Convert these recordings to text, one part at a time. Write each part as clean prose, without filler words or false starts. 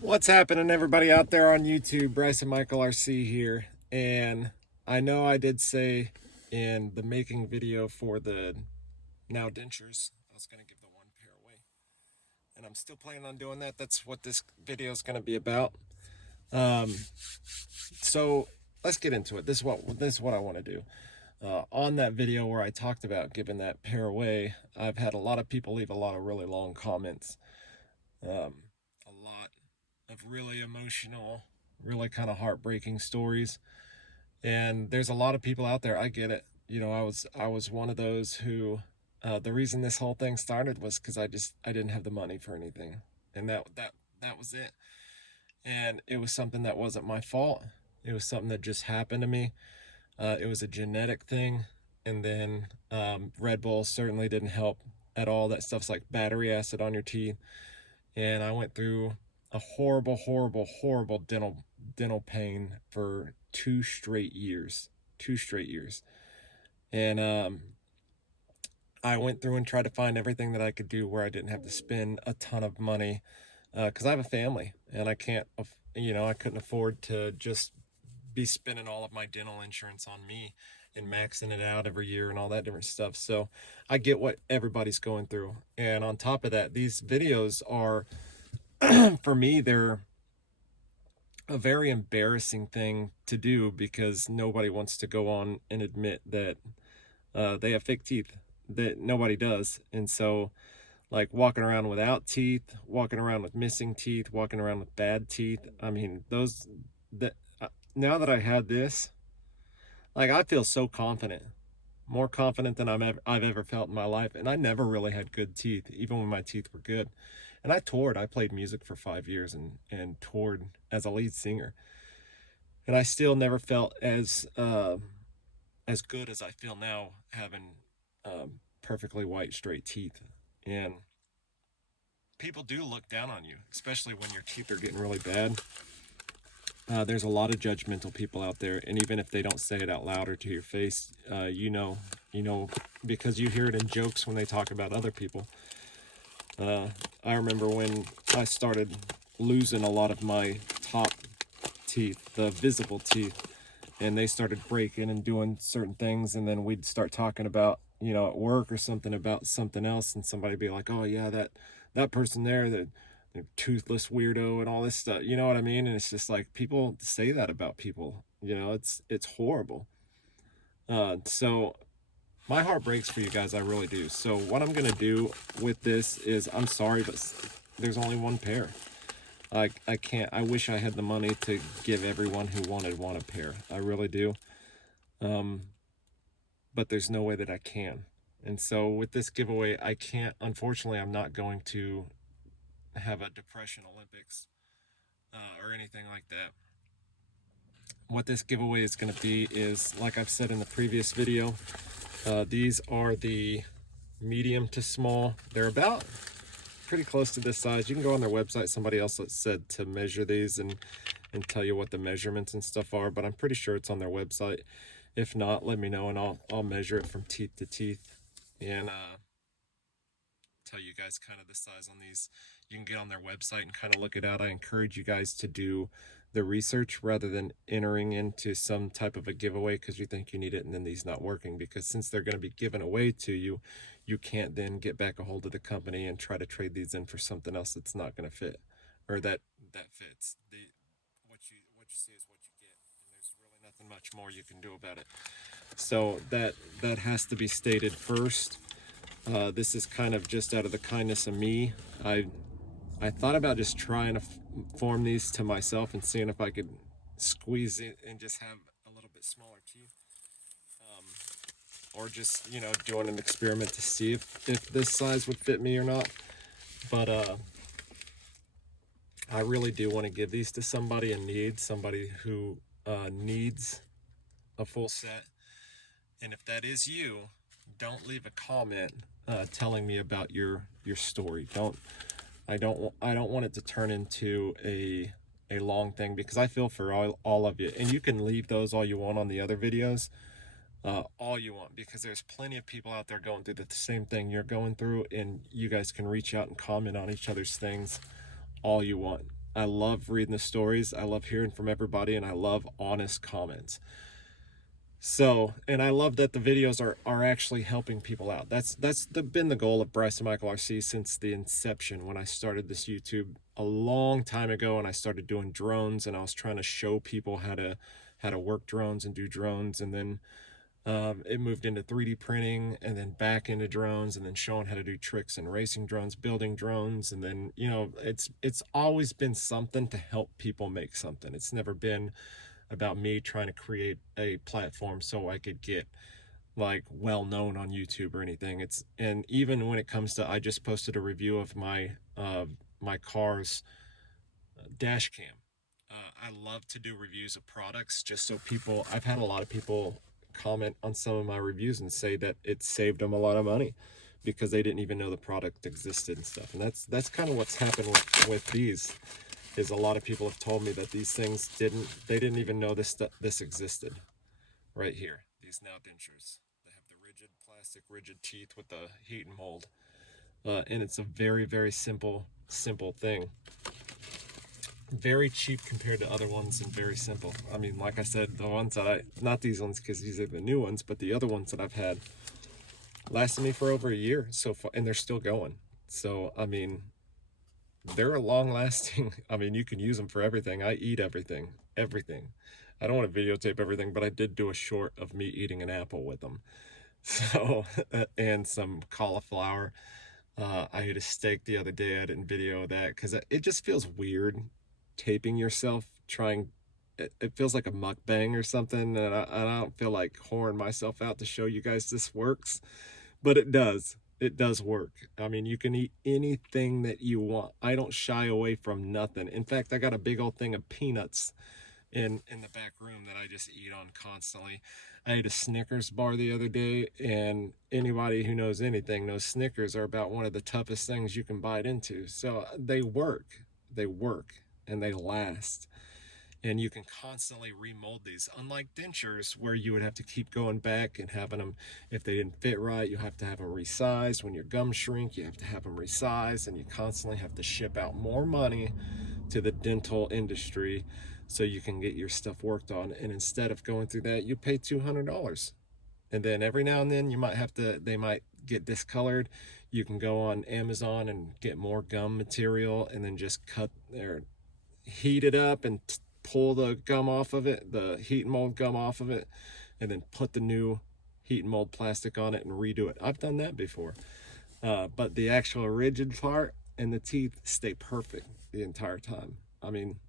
What's happening, everybody out there on YouTube? Bryce and Michael RC here, and I know I did say in the making video for the now dentures I was going to give the one pair away, and I'm still planning on doing that. That's what this video is going to be about. Um, so let's get into it. This is what I want to do. On that video where I talked about giving that pair away, I've had a lot of people leave a lot of really long comments. A lot of really emotional, really kind of heartbreaking stories. And there's a lot of people out there. I get it. You know, I was one of those who the reason this whole thing started was because I didn't have the money for anything, and that was it. And it was something that wasn't my fault. It was something that just happened to me. It was a genetic thing, and then Red Bull certainly didn't help at all. That stuff's like battery acid on your teeth, and I went through a horrible, horrible, horrible dental pain for 2 straight years. 2 straight years. And I went through and tried to find everything that I could do where I didn't have to spend a ton of money, because I have a family and I can't, I couldn't afford to just be spending all of my dental insurance on me and maxing it out every year and all that different stuff. So I get what everybody's going through. And on top of that, these videos are, for me, they're a very embarrassing thing to do because nobody wants to go on and admit that they have fake teeth. That nobody does. And so, like, walking around without teeth, walking around with missing teeth, walking around with bad teeth, I mean, those that now that I had this, like, I feel so confident, more confident than I've ever felt in my life. And I never really had good teeth, even when my teeth were good. And I toured. I played music for 5 years and toured as a lead singer. And I still never felt as good as I feel now, having perfectly white straight teeth. And people do look down on you, especially when your teeth are getting really bad. There's a lot of judgmental people out there, and even if they don't say it out loud or to your face, you know, because you hear it in jokes when they talk about other people. I remember when I started losing a lot of my top teeth, the visible teeth, and they started breaking and doing certain things, and then we'd start talking about, at work or something, about something else, and somebody'd be like, oh yeah, that person there, the toothless weirdo and all this stuff, you know what I mean? And it's just like, people say that about people, it's horrible. So my heart breaks for you guys, I really do. So what I'm gonna do with this is, I'm sorry, but there's only one pair. I can't. I wish I had the money to give everyone who wanted one a pair. I really do. But there's no way that I can. And so with this giveaway, I can't. Unfortunately, I'm not going to have a Depression Olympics or anything like that. What this giveaway is going to be is, like I've said in the previous video, these are the medium to small. They're about pretty close to this size. You can go on their website. Somebody else said to measure these and tell you what the measurements and stuff are, but I'm pretty sure it's on their website. If not, let me know and I'll measure it from teeth to teeth and tell you guys kind of the size on these. You can get on their website and kind of look it out. I encourage you guys to do the research rather than entering into some type of a giveaway because you think you need it and then these not working, because since they're going to be given away to you, you can't then get back a hold of the company and try to trade these in for something else that's not going to fit, or that fits. What you see is what you get, and there's really nothing much more you can do about it. So that has to be stated first. This is kind of just out of the kindness of me. I thought about just trying to form these to myself and seeing if I could squeeze it and just have a little bit smaller teeth, or just doing an experiment to see if this size would fit me or not. But I really do want to give these to somebody in need, somebody who needs a full set. And if that is you, don't leave a comment telling me about your story. I don't want it to turn into a long thing, because I feel for all of you. And you can leave those all you want on the other videos, all you want, because there's plenty of people out there going through the same thing you're going through, and you guys can reach out and comment on each other's things all you want. I love reading the stories. I love hearing from everybody, and I love honest comments. So, and I love that the videos are actually helping people out. Been the goal of Bryce and Michael RC since the inception, when I started this YouTube a long time ago, and I started doing drones, and I was trying to show people how to work drones and do drones, and then it moved into 3D printing, and then back into drones, and then showing how to do tricks in racing drones, building drones, and then, you know, it's always been something to help people make something. It's never been about me trying to create a platform so I could get like well known on YouTube or anything. It's, and even when it comes to, I just posted a review of my car's dash cam. I love to do reviews of products just so people, I've had a lot of people comment on some of my reviews and say that it saved them a lot of money because they didn't even know the product existed and stuff. And that's kind of what's happened with these, is a lot of people have told me that these things they didn't even know this existed. Right here, these now dentures, they have the rigid teeth with the heat and mold, and it's a very simple thing, very cheap compared to other ones, and very simple. I mean, like I said, the ones that not these ones because these are the new ones, but the other ones that I've had lasted me for over a year so far, and they're still going. So I mean, they're long lasting. I mean, you can use them for everything. I eat everything. I don't want to videotape everything, but I did do a short of me eating an apple with them. So, and some cauliflower. I ate a steak the other day. I didn't video that because it just feels weird taping yourself trying. It feels like a mukbang or something, and I don't feel like whoring myself out to show you guys this works, but it does. It does work. I mean, you can eat anything that you want. I don't shy away from nothing. In fact, I got a big old thing of peanuts in the back room that I just eat on constantly. I ate a Snickers bar the other day, and anybody who knows anything knows Snickers are about one of the toughest things you can bite into. So they work. They work and they last. And you can constantly remold these, unlike dentures where you would have to keep going back and having them, if they didn't fit right, you have to have them resized. When your gums shrink, you have to have them resized, and you constantly have to ship out more money to the dental industry so you can get your stuff worked on. And instead of going through that, you pay $200. And then every now and then you might have to, they might get discolored. You can go on Amazon and get more gum material and then just cut or heat it up and pull the gum off of it, the heat and mold gum off of it, and then put the new heat and mold plastic on it and redo it. I've done that before. But the actual rigid part and the teeth stay perfect the entire time. I mean,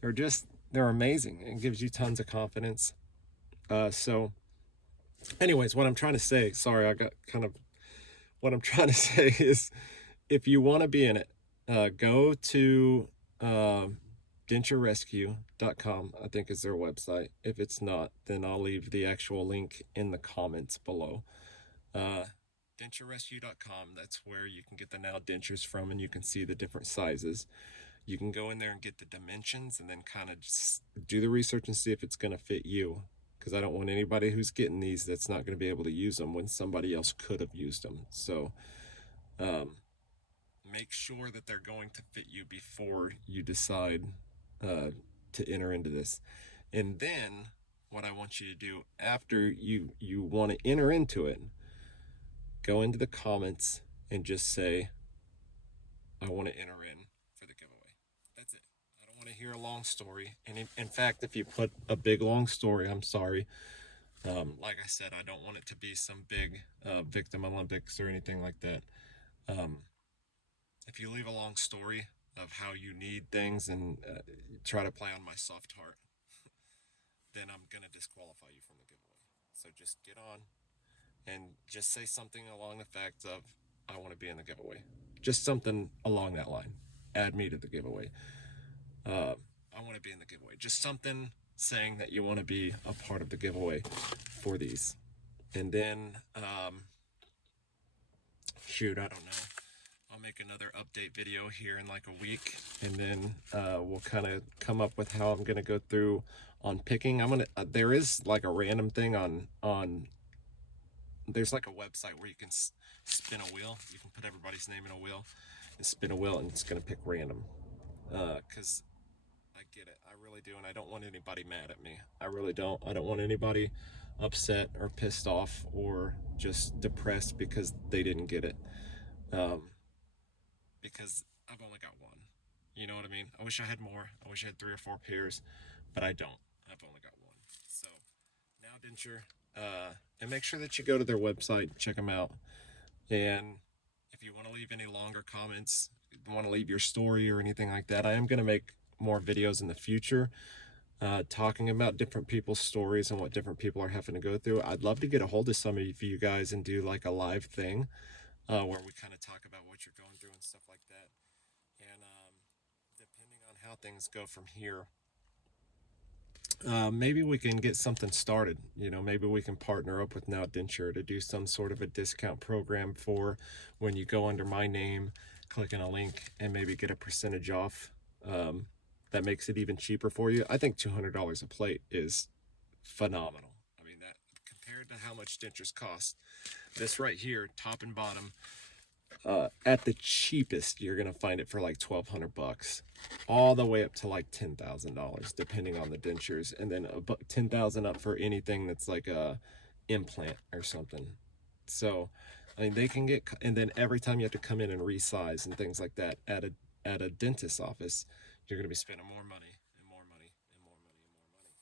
they're amazing. It gives you tons of confidence. So anyways, what I'm trying to say, sorry, I got kind of, what I'm trying to say is, if you want to be in it, go to denturerescue.com, I think is their website. If it's not, then I'll leave the actual link in the comments below. Denturerescue.com, that's where you can get the now dentures from, and you can see the different sizes. You can go in there and get the dimensions and then kind of just do the research and see if it's going to fit you, because I don't want anybody who's getting these that's not going to be able to use them when somebody else could have used them. So make sure that they're going to fit you before you decide to enter into this. And then what I want you to do after you want to enter into it, go into the comments and just say, I want to enter in for the giveaway. That's it. I don't want to hear a long story. And in fact, if you put a big long story, I'm sorry. Like I said, I don't want it to be some big victim Olympics or anything like that. If you leave a long story of how you need things and try to play on my soft heart, then I'm going to disqualify you from the giveaway. So just get on and just say something along the fact of, I want to be in the giveaway. Just something along that line. Add me to the giveaway. I want to be in the giveaway. Just something saying that you want to be a part of the giveaway for these. And then, shoot, I don't know. I'll make another update video here in like a week, and then we'll kind of come up with how I'm going to go through on picking. I'm going to, there is like a random thing on, there's like a website where you can spin a wheel. You can put everybody's name in a wheel and spin a wheel, and it's going to pick random. Because I get it. I really do. And I don't want anybody mad at me. I really don't. I don't want anybody upset or pissed off or just depressed because they didn't get it. Um, because I've only got one. You know what I mean? I wish I had more. I wish I had 3 or 4 pairs, but I don't. I've only got one. So now Denture, and make sure that you go to their website, check them out, and if you want to leave any longer comments, want to leave your story or anything like that, I am going to make more videos in the future, talking about different people's stories and what different people are having to go through. I'd love to get a hold of some of you guys and do like a live thing, where we kind of talk about what you're going through and stuff like that. And depending on how things go from here, maybe we can get something started. You know, maybe we can partner up with Now Denture to do some sort of a discount program for when you go under my name, clicking a link, and maybe get a percentage off. That makes it even cheaper for you. I think $200 a plate is phenomenal. I mean, that compared to how much dentures cost, this right here, top and bottom, at the cheapest, you're gonna find it for like $1,200, all the way up to like $10,000, depending on the dentures, and then 10,000 up for anything that's like a implant or something. So, I mean, they can get, and then every time you have to come in and resize and things like that at a dentist's office, you're gonna be spending more money and more money and more money and more money.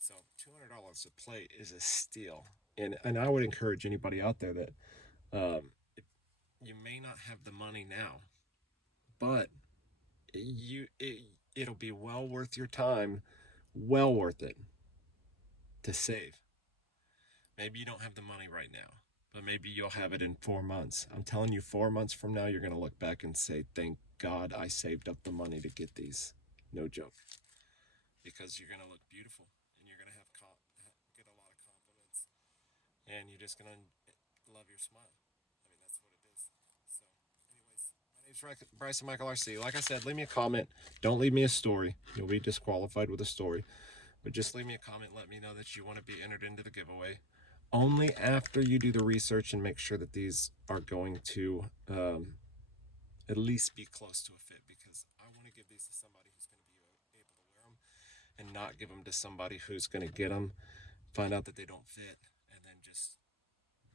So, $200 a plate is a steal, and I would encourage anybody out there that. You may not have the money now, but it'll be well worth your time, well worth it to save. Maybe you don't have the money right now, but maybe you'll have it in 4 months. I'm telling you, 4 months from now, you're going to look back and say, thank God I saved up the money to get these. No joke. Because you're going to look beautiful and you're going to get a lot of compliments and you're just going to love your smile. I mean, that's what it is. So, anyways, my name's Bryson Michael RC. Like I said, leave me a comment. Don't leave me a story. You'll be disqualified with a story. But just leave me a comment. Let me know that you want to be entered into the giveaway. Only after you do the research and make sure that these are going to at least be close to a fit, because I want to give these to somebody who's going to be able to wear them and not give them to somebody who's going to get them, find out that they don't fit, and then just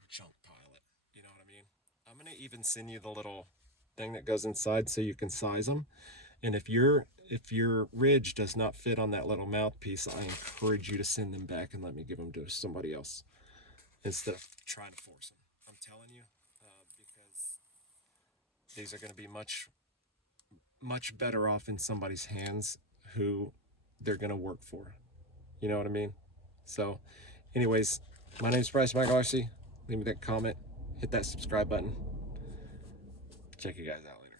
junk pile it. You know what I mean? I'm going to even send you the little thing that goes inside so you can size them. And if your ridge does not fit on that little mouthpiece, I encourage you to send them back and let me give them to somebody else instead of trying to force them. I'm telling you, because these are going to be much better off in somebody's hands who they're going to work for. You know what I mean? So, anyways, my name's Bryce Michael RC. Leave me that comment, hit that subscribe button. Check you guys out later.